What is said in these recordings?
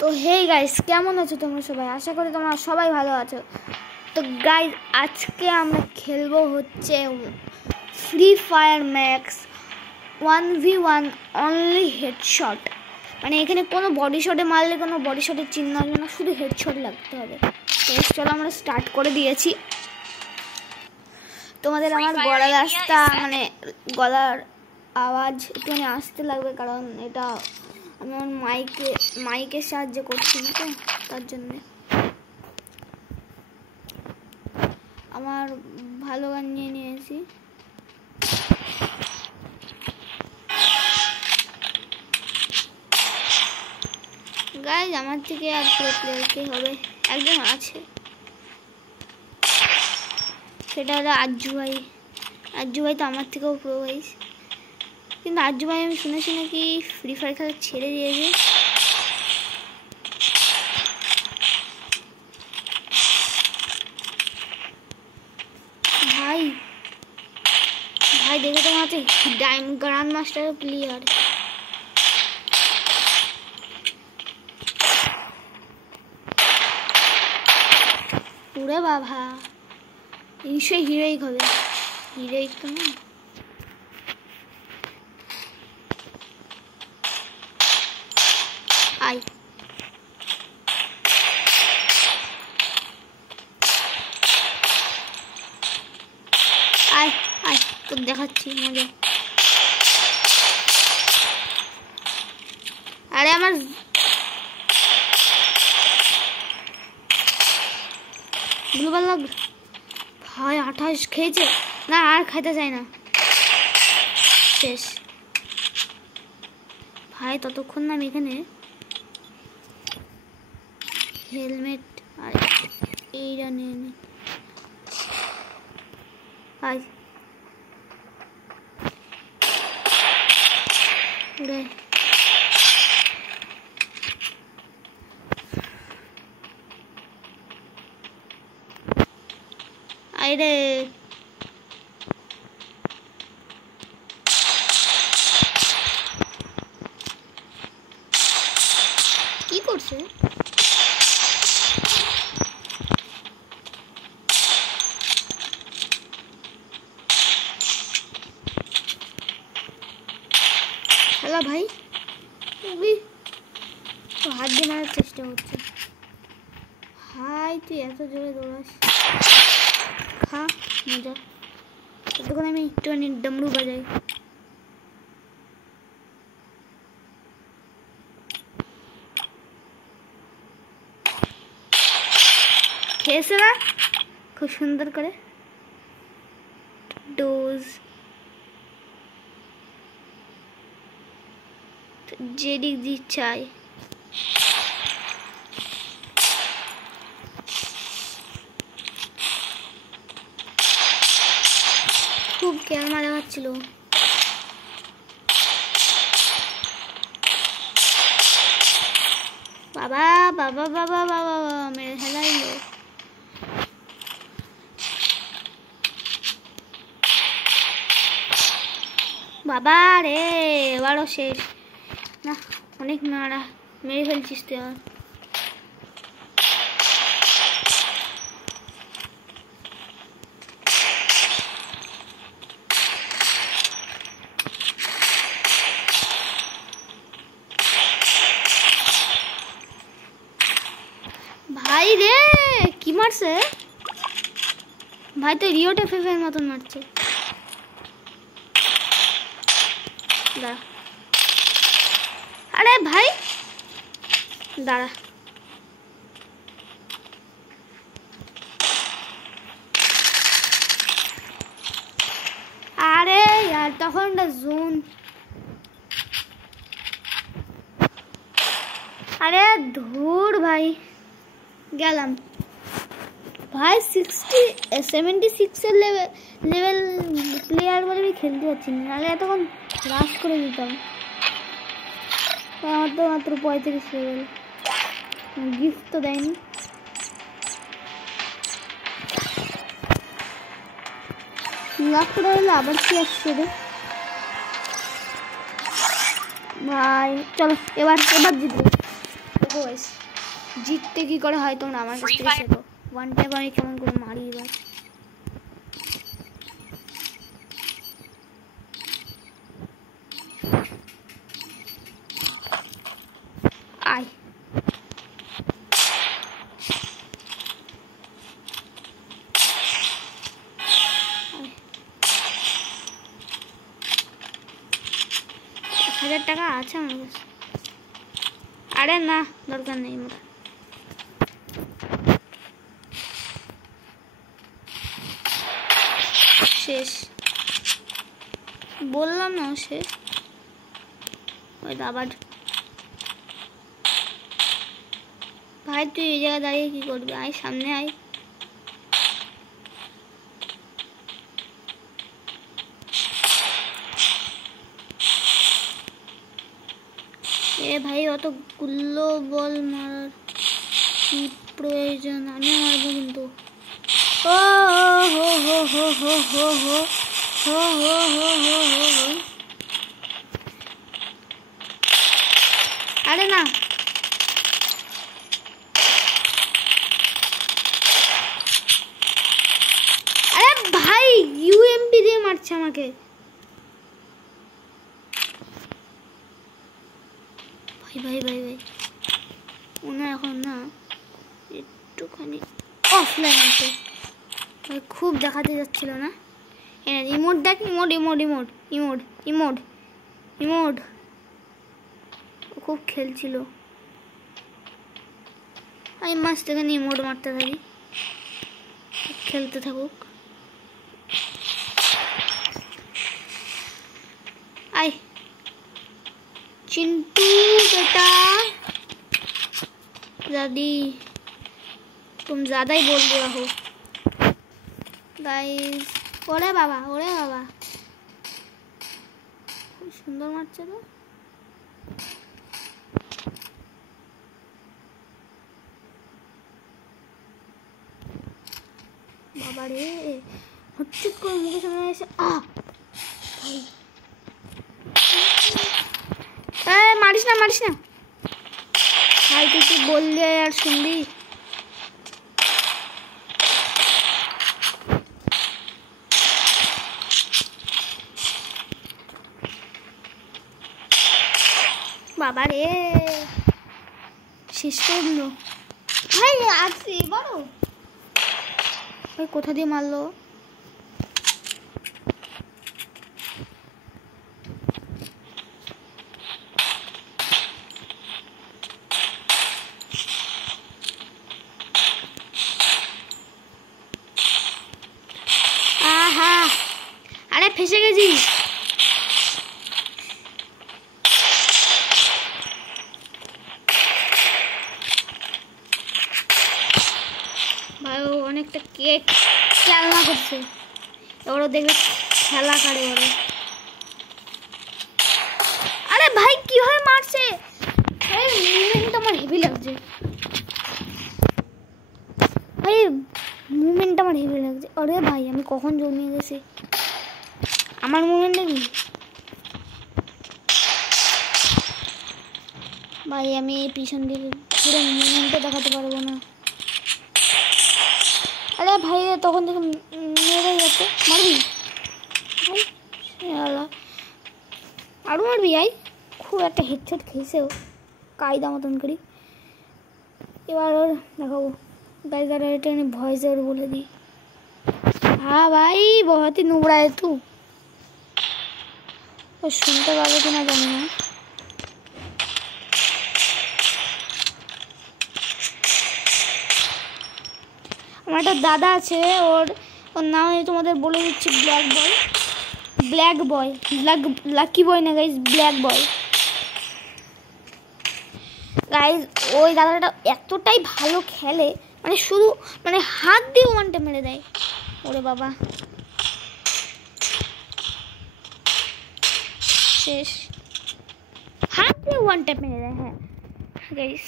তো hey guys, কেমন আছো তোমরা সবাই? আশা করি তোমরা সবাই ভালো আছো। তো গাইস, আজকে আমরা খেলবো হচ্ছে free fire max 1v1 only headshot. মানে এখানে কোনো বডি শটে মারলে কোনো বডি শটের চিহ্ন আসবে না, শুধু হেডশট লাগতে হবে। তো চলো আমরা স্টার্ট করে দিয়েছি। তোমাদের আমার গলার রাস্তা মানে গলার আওয়াজ একটুখানি আসতে লাগবে, কারণ এটা আমি আমার মাইকের সাহায্যে করছি না, তো তার জন্যে আমার ভালো গান নিয়ে নিয়েছি। গাইজ, আমার থেকে আর প্রো প্লেয়ার কে হবে? একজন আছে, সেটা হলো আজ্জু ভাই। আজ্জু ভাই তো আমার থেকেও প্রো গাইজ, কিন্তু আজ্জু ভাই আমি শুনেছি নাকি ফ্রি ফায়ার খেলা ছেড়ে দিয়েছে। ভাই ভাই দেখে তোমার হাতে গ্র্যান্ড মাস্টার প্লেয়ার। ওরে বাবা, নিশ্চয়ই হিরোইক হবে। হিরোইক তো না। আয় আয় আয়, তো দেখাচ্ছি মজা। আরে আমার ব্লুবার লাগ ভাই 28 খেয়েছে না, আর খাইতে চাই না, শেষ ভাই। ততক্ষণ না আমি এখানে হেলমেট আর এইটা নিয়ে নি। আয় উড়ে আয় রে। কি করছে? হ্যালো ভাই, তো হাত দিয়ে মারার চেষ্টা হচ্ছে। হাই, তুই এত জোরে দৌড়াস, খা মজা। তখন আমি একটুখানি ডামরু বাজাই। খেয়েছে না খুব সুন্দর করে ডোজ। যেদিক দিক চাই খুব ক্যালমা দেখাচ্ছিল। বাবা বাবা বাবা বাবা মেরে হেলাইলো। বাবা রে, এবারও শেষ না, অনেক মারা মেরে ফেলছিস তুই আমার। ভাই রে, কি মারছে ভাই? তো রিওটে ফেফের মতন মারছে। দাঁড়া, আরে ভাই দাঁড়া। আরে यार, তখন জোন। আরে ধুর ভাই, গেলাম ভাই। 76 এর লেভেল প্লেয়ার বলে আমি খেলতে পারছি না, নাহলে এতক্ষণ রাশ করে দিতাম। আমার তো মাত্র 35 লেভেল, গিফট তো দেয়নি। লাখ করে হলে আবার কি আসছে রে ভাই? চলো এবার জিতবো। দেখো গাইস জিততে কি করে হয় তোমরা আমার কাছ থেকে শেখো। ওয়ান ট্যাপ আমি কেমন করে মারি এবার। আয় টাকা আছে আমার কাছে। আরে না দরকার নেই মোর। শেষ বললাম না শেষ। ওই আবার ভাই তুই এই জায়গায় দাঁড়িয়ে কি করবি? আয় সামনে আয়। এ ভাই অতগুলো বল মারার কি প্রয়োজন? আমি মারবো কিন্তু। ও হো হো হো হো হো হো হো হো হো হো হো। আরে না আরে ভাই ইউএমপি দিয়ে মারছে আমাকে। ভাই ভাই ভাই ভাই ওনা এখন না একটুখানি অফলাইন আছে ভাই, খুব দেখাতে যাচ্ছিল না। ইমোট দেখ, emote emote emote emote emote emote খুব খেলছিল। আমি মাস্ট এখানে ইমোট মারতে থাকি, খেলতে থাকুক। আয় चिंटू बेटा दादी तुम ज़्यादा ही बोल रहे हो गाइस। ओरे बाबा খুব সুন্দর মারছে তো। বাবা রে হঠাৎ করে মুখের সামনে এসে মারিস না ভাই, তুই কি বললি আর শুনবি? বাবা রে শেষ করে দিল ভাই। আসছে বড় ভাই, কোথা দিয়ে মারলো? আরে ফেসে গেছি। ভাই অনেকটা কেক খেলনা করছে, এবারও দেখবে খেলা কারে বলে। আরে ভাই কিভাবে মারছে? মুভমেন্টটা আমার হেভি লাগছে ভাই, মুভমেন্টটা আমার হেভি লাগছে। আরে ভাই আমি কখন জন্মিয়ে গেছি, আমার মুভমেন্ট দেখি ভাই। আমি পিছন দিকে পুরো মুভমেন্টটা দেখাতে পারবো না। আরে ভাই তখন থেকে মেরে যাচ্ছে। মারবি ভাই, আরও মারবি ভাই। খুব একটা হেডশট খেয়েছে ও কায়দা মতন করি। এবার ওর দেখাবো गाइस। अगर এটা ভয়েস ওর বলে দিই। हाँ भाई बहुत ही नुबड़ा है तू। वो सुनते पाবে কিনা জানি না। আমার একটা দাদা আছে, ওর নাম আমি তোমাদের বলে দিচ্ছি, ব্ল্যাক বয় লাকি বয় না গাইস, ব্ল্যাক বয় গাইস। ওই দাদাটা এতটাই ভালো খেলে, মানে শুধু মানে হাত দিয়ে ওয়ানটা মেরে দেয়। ওরে বাবা শেষ, হাত দিয়ে ওয়ানটা মেরে দেয়। হ্যাঁ গাইস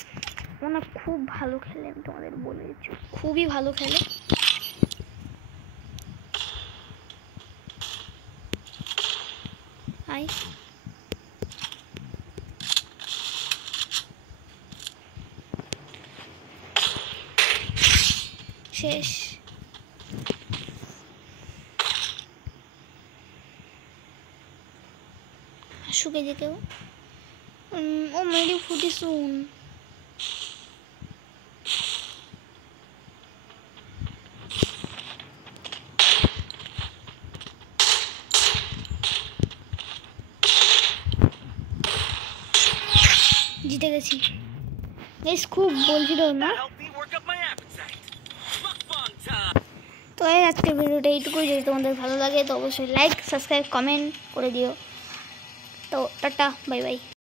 ওনা খুব ভালো খেলে, আমি তোমাদের বলে দিচ্ছি খুবই ভালো খেলে। আই শেষ। শুকে যে কেউ ও মেরি ফুটি শুন জিতে গেছি গাইস, খুব বলছিল না। তো এই আজকের ভিডিওটা এইটুকুই। যদি তোমাদের ভালো লাগে তো অবশ্যই লাইক, সাবস্ক্রাইব, কমেন্ট করে দিও। তো টাটা, বাই বাই।